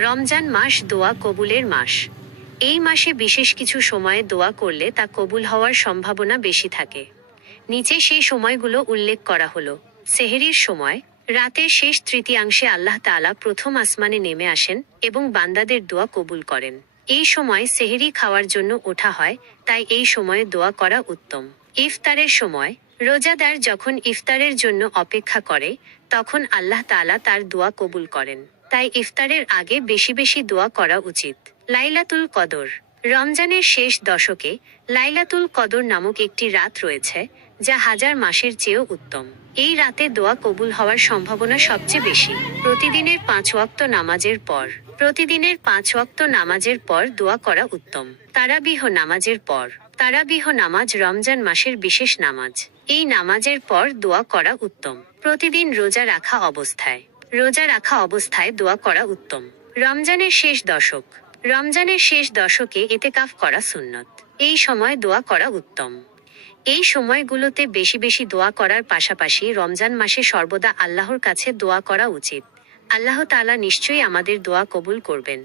রমজান মাস দোয়া কবুলের মাস। এই মাসে বিশেষ কিছু সময়ে দোয়া করলে তা কবুল হওয়ার সম্ভাবনা বেশি থাকে। নিচে সেই সময়গুলো উল্লেখ করা হলো। সেহেরির সময়, রাতের শেষ তৃতীয়াংশে আল্লাহ তাআলা প্রথম আসমানে নেমে আসেন এবং বান্দাদের দোয়া কবুল করেন। এই সময় সেহেরি খাওয়ার জন্য ওঠা হয়, তাই এই সময়ে দোয়া করা উত্তম। ইফতারের সময়, রোজাদার যখন ইফতারের জন্য অপেক্ষা করে, তখন আল্লাহ তাআলা তার দোয়া কবুল করেন। তাই ইফতারের আগে বেশি বেশি দোয়া করা উচিত। লাইলাতুল কদর। রমজানের শেষ দশকে লাইলাতুল কদর নামক একটি রাত রয়েছে, যা হাজার মাসের চেয়েও উত্তম। এই রাতে দোয়া কবুল হওয়ার সম্ভাবনা সবচেয়ে বেশি। প্রতিদিনের পাঁচ ওয়াক্ত নামাজের পর। প্রতিদিনের পাঁচ ওয়াক্ত নামাজের পর দোয়া করা উত্তম। তারাবিহ নামাজের পর। তারাবিহ নামাজ রমজান মাসের বিশেষ নামাজ। এই নামাজের পর দোয়া করা উত্তম। প্রতিদিন রোজা রাখা অবস্থায়। রোজা রাখা অবস্থায় দোয়া করা উত্তম। রমজানের শেষ দশক। রমজানের শেষ দশকে এতে কাফ করা সুন্নত। এই সময় দোয়া করা উত্তম। এই সময়গুলোতে বেশি বেশি দোয়া করার পাশাপাশি রমজান মাসে সর্বদা আল্লাহর কাছে দোয়া করা উচিত। আল্লাহ তাআলা নিশ্চয়ই আমাদের দোয়া কবুল করবেন।